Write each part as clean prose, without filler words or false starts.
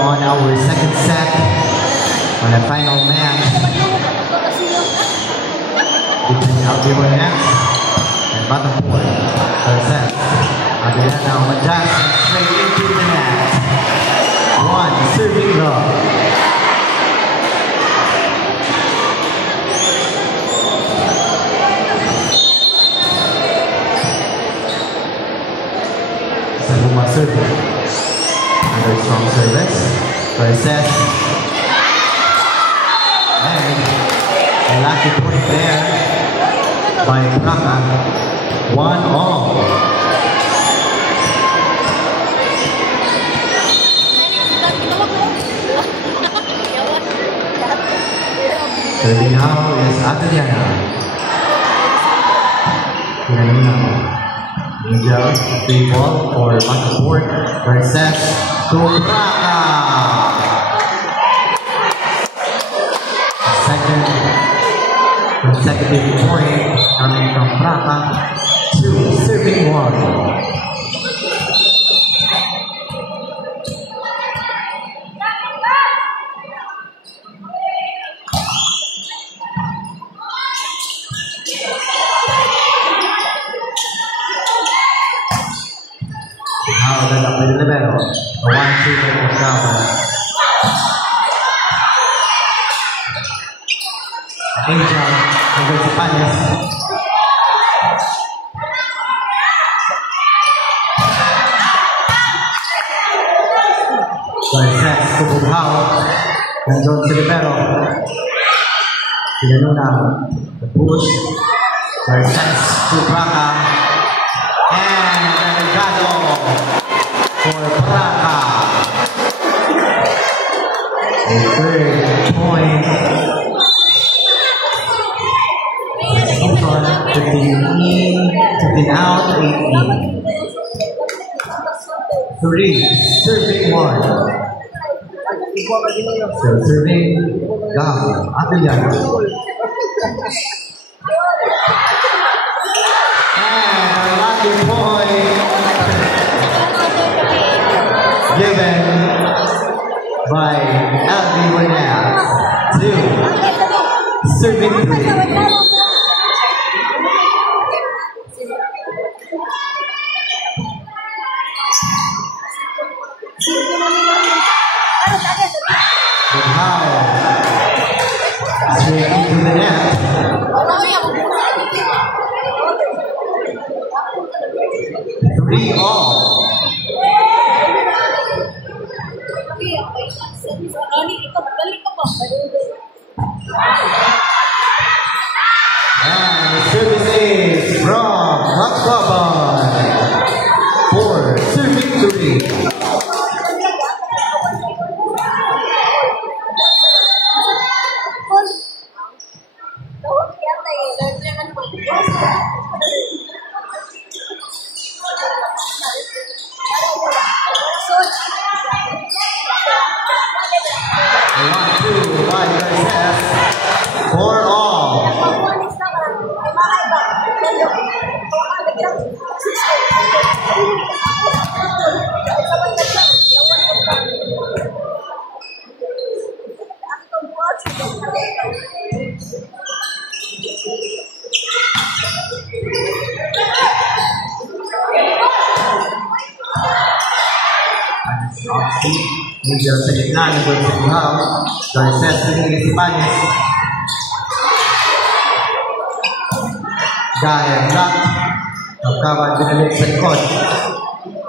on our second set on the final match between Albiwanex and Matapur. Third set. Adriana Majas straight into the net. One serving love. Saguma serving. Very strong service. First set. And a lucky point there by Praka. 1-all. Serving now is Adriana. Angel, 3 ball for Matapur. First set to Praka. Second consecutive point coming from Praka. 2 serving 1. Libero, a 1-2 for Calvin. Angel, over to Panes. First set to Bughao. Nandun si Libero. Pinanuna, the push. First set to Praka. And Regalo for Praka. A third point. 15 out, 18. 3, serving 1. So serving Gam, Adriana. And a lucky point given by Albiwanex. 2, serving 3. Straight into the net. 3-all. And the service is from Maclaban. 4, serving 3. Angel sa gitna ng Bughao. Third set pinili si Panes. Gaya block. Kapkawan binalik sa likod.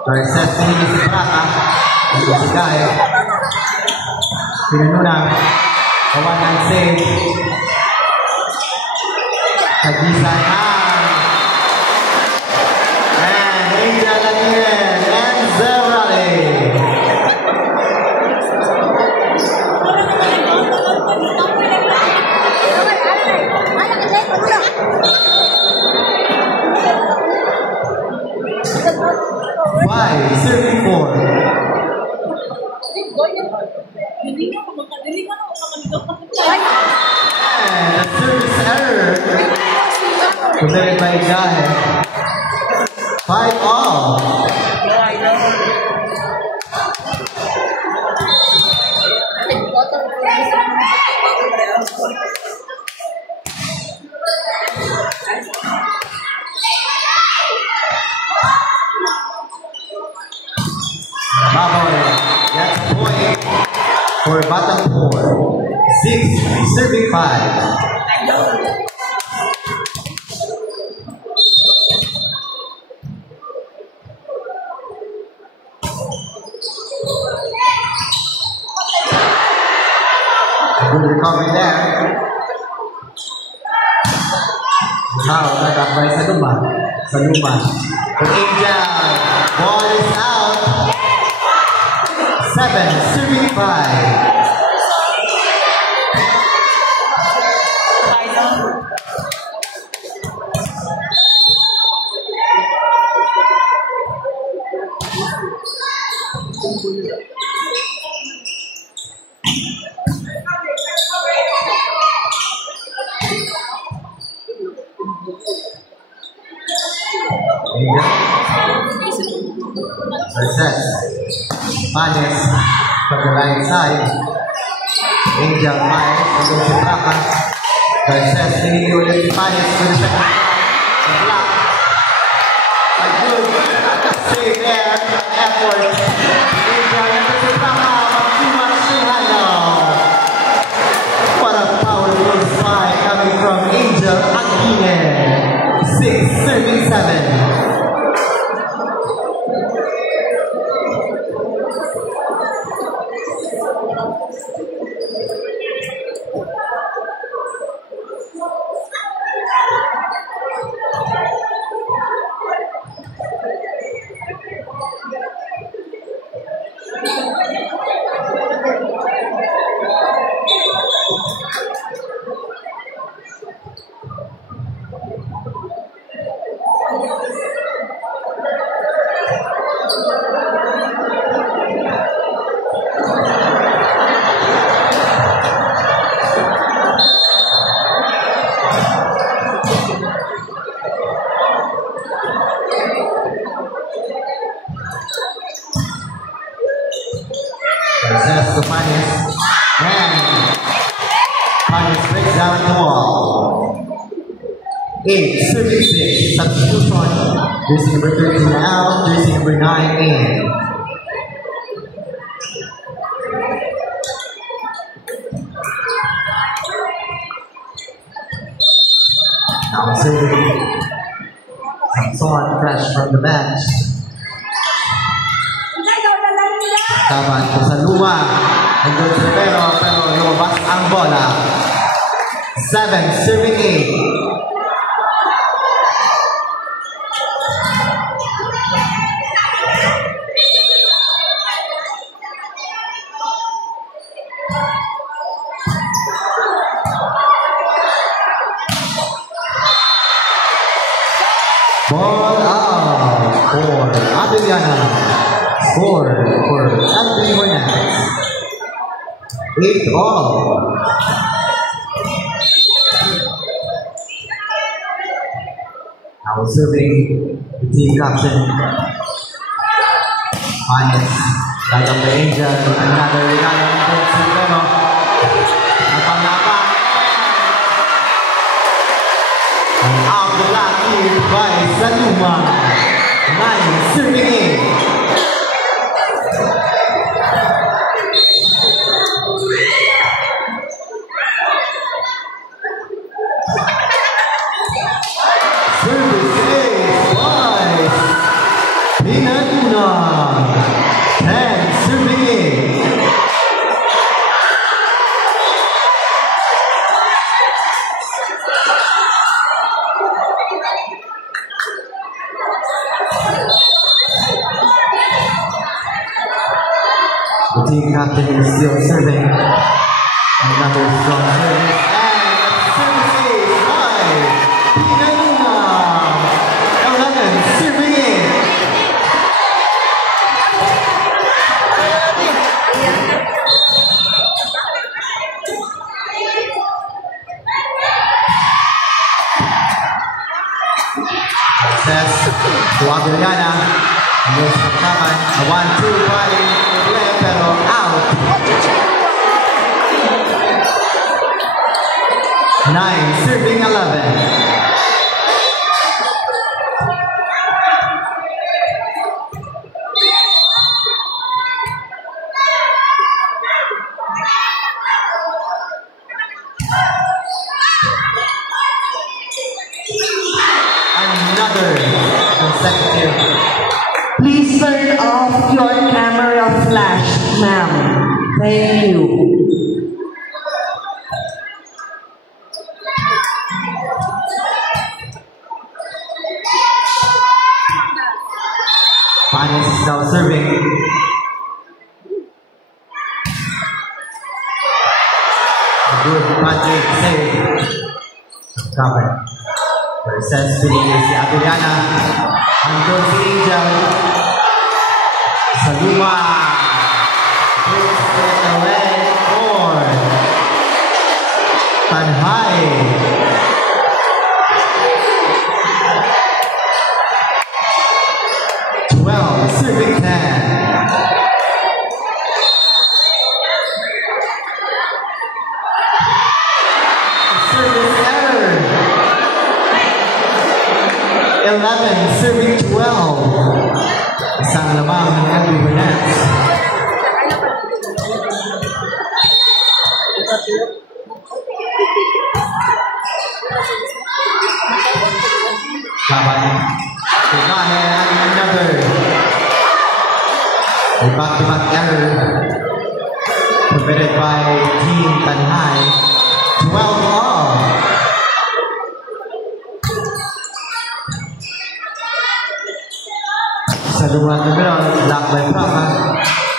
Third set pinili si Praka. Ito si Gaya. Pinanuna. Kawanan save. Kagisan na. And Angel again. And Zerali. Serving 4. And a service error committed by Gahe. 5-all. for bottom 4. 6 serving 5. Good recovery there. Now, nag-up by Saluma. Saluma. The Angel. Ball is out. 7 serving 5. Success. Panes from the right side. Angel Myers hanggang si Brapa. Success. Pinili ulit si Panes for the second shot. The block. A good save there. Effort. Angel hanggang si Brapa. Magsimas si Halo. What a powerful spike coming from Angel Aguirre. 6 serving 7. Success to Panes. And Panes breaks down the wall. 8 serving 6. Substitution. Jersey number 13 out. Jersey number 9 in. Now serving. Samson fresh from the bench. Taman po sa luma. Nandun si pero lumabas ang bola. 7 serving 8. Ball out for Adriana. Score for Anthony Hernandez. 8 all. Now serving the team captain. Panes. Dagang the Angel. Another regalo ng Silvero. Napanapan. Ang Abulaki by Saluma. 9 serving 8. The team captain is still serving. Another strong service. And service is by Pinaluna. 11 serving in. Success to Adriana. Moves from Taman. A 1-2 volley. Pero out. 9 serving 11. Thank you. Panis is now serving. Good Patrick save. Cover. Versus pinigil si Abiliana. Andun si Angel. Saluma. Puts it away for Tanhay. Serving 10. Service error. 11, serving 12. Isang lamang ng LB Burnett. Kaban. Kumahan another. A back-to-back error committed by Team Tanhay. 12 all. Sa lumang numero, lock by Prama.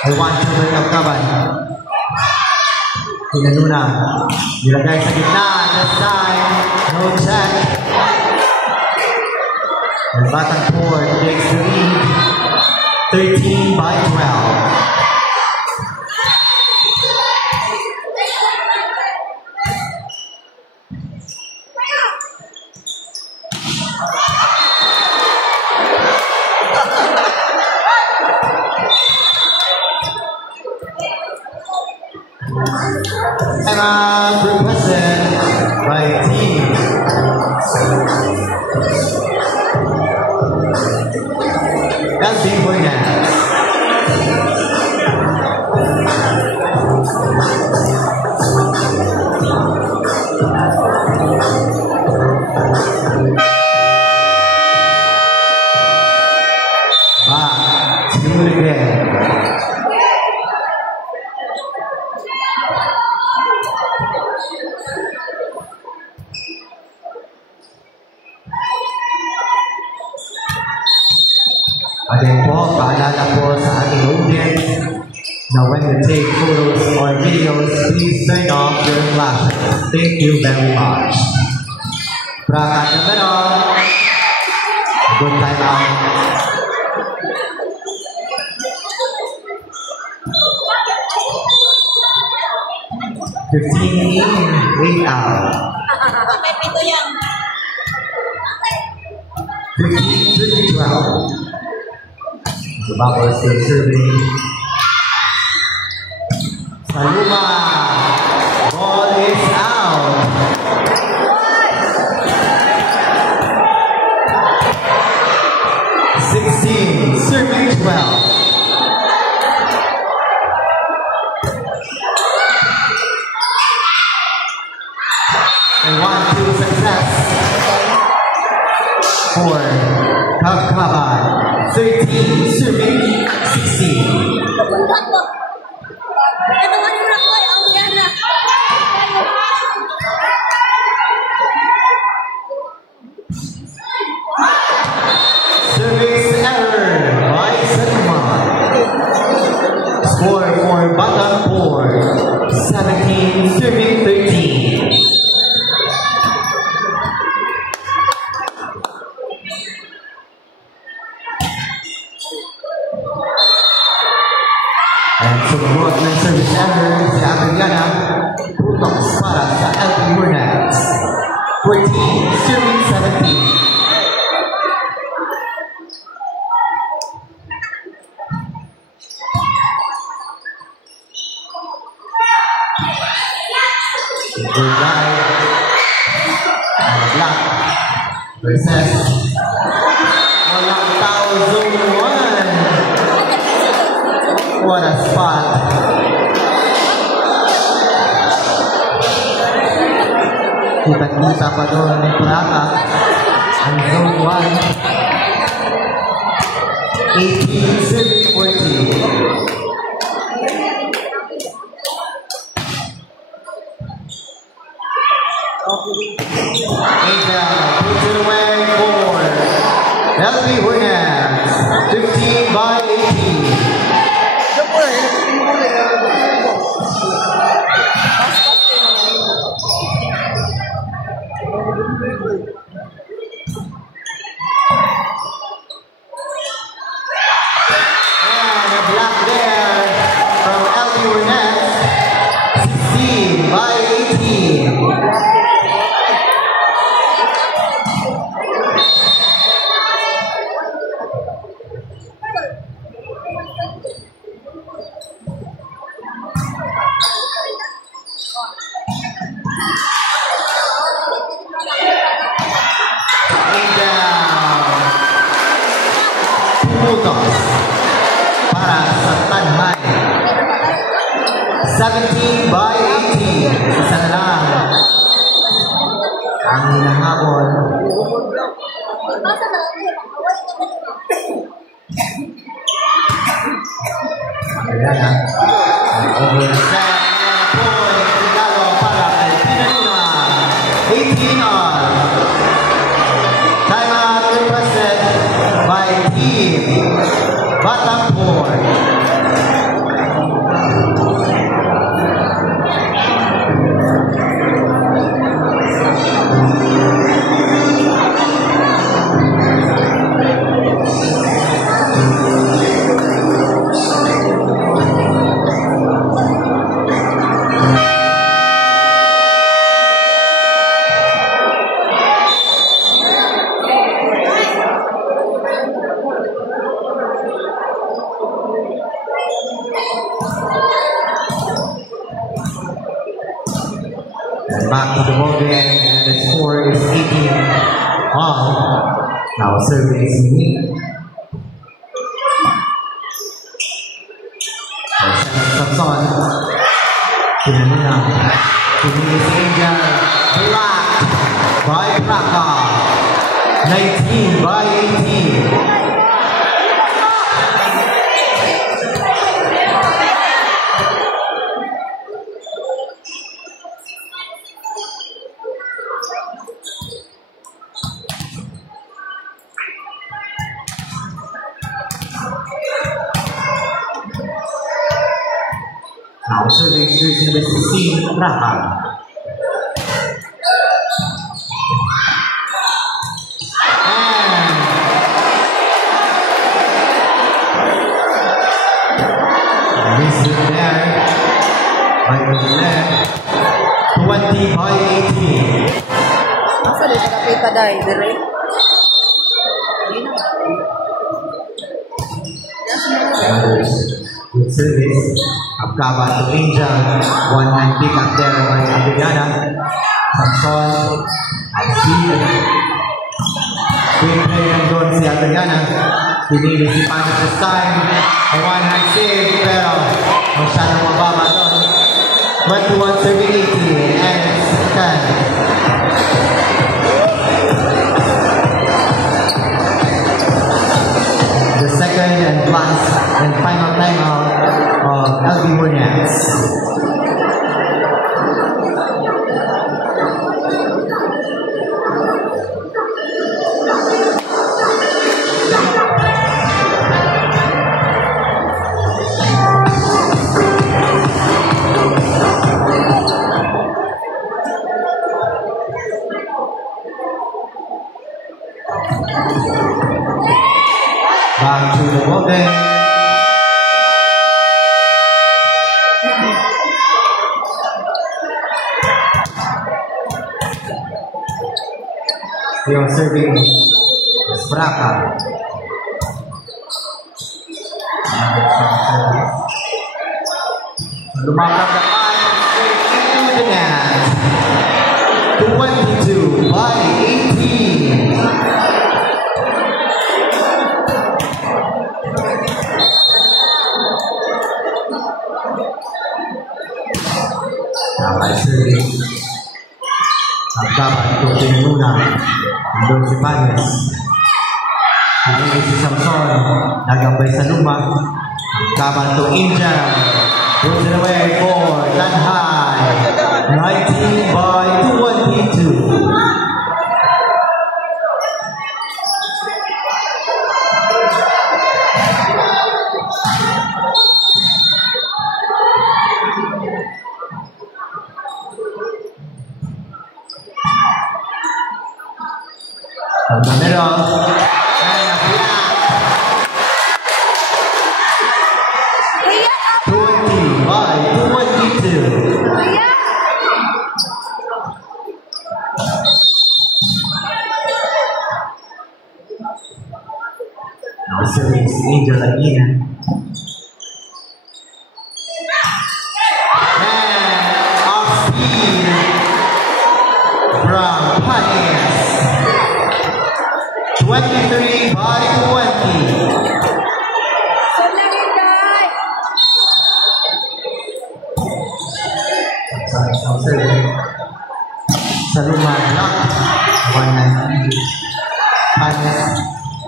I want to break up Kaban. Pinanuna. Nilagay sa gitna. This time, no check. And Batang Port takes the lead. 13 by 12. And requested by Team LB Burnett. Back to it again. Again po, paalala po sa ating audience na when you take photos or videos, please turn off your flash. Thank you very much. Prakat na pero, good time out. $15 out. 15-12. The ball is still serving. Saluma. Ball is out. Serving 12. And 1-2 success for Kaban. 13, serving 16. Service error by Salman. Score for Batang Port. 17, serving 13. And sumunod ng service error si Abiliana. Putok para sa LB Burnett. 14, serving 17. Good drive. Black versus walang tao zone 1. What a spot. Kita-kita pa doon ng Prata. Ang zone 1. 18-14. Angel puts it away for LB Hornets. 15-18. And a block there from LB Hornets. 16-18. Para sa Tanhay. 17-18. Isa na lang ang hinahabol. Ayan. Overset. Point. Regalo para kay Pinanuna. 18 all. Time out requested by Team Batanghor. Back to the ball game, and the score is 18 all. Now serving is me. Samson. Pinanuna. Pinili si Angel. Blocked by Praka. 19-18. Now serving is number 16, Rahal. And missed it there by the left. 20-18. Actually, nakapita dahil, dire. Good service. Abkaba to Angel. One hand pick up there by Adriana. Samson. Alcid. Quick play ng doon si Adriana. Pinili si Panos this time. A one hand save pero masyadong mababa doon. 21-18 and second. The second and last and final timeout of LB Hornets. Back to the ball game. Still serving is Braka. Lumakad na tayo straight into the net. 22-18. Now serving. Abkaba ito Pinanuna. Andun si Panes. Pinili si Samson. Nagambay sa luma. Abkaba ito Angel. Puts it away for Tanhay. 19-22. From the middle. And a block. 20 by 22. Now serving is Angel again. And off speed from Panes. 23 by 20. Sorry, now serving. Saluma block. 190. Panes.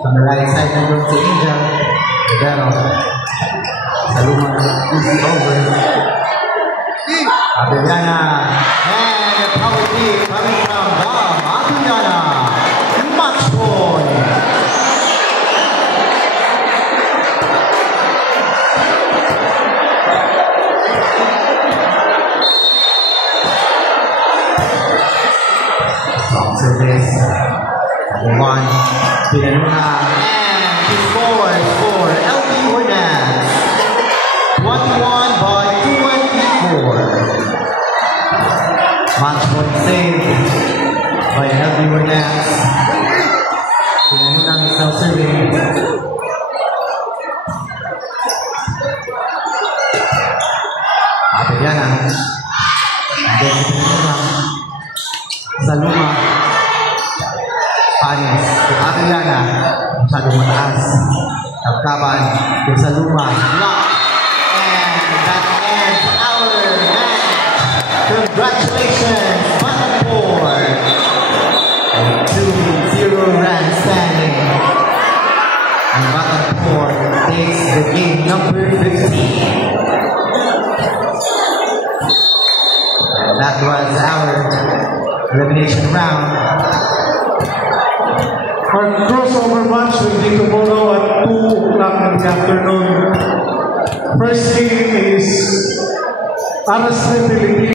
On the right side, I'm going to Angel. Pero, Saluma easy over. Abellana. And the power kick coming from Dom. Abellana. Match point. Strong service. Number 1. Pinanuna. And he scores for LB Hornaz. 21 by 24. Match point saved by LB Hornaz. Pinanuna is now serving. Abellana. And then Pinanuna. Saluma. Panes. Abellana. Masyadong mataas. Tabkaban. Saluma. Block. And that ends our match. Congratulations, Final Four. And 2-0 run standing. And Final Four takes the game number 15. And that was our elimination round. Our crossover match will be tomorrow at 2 o'clock in the afternoon. First game is Aras Philippines.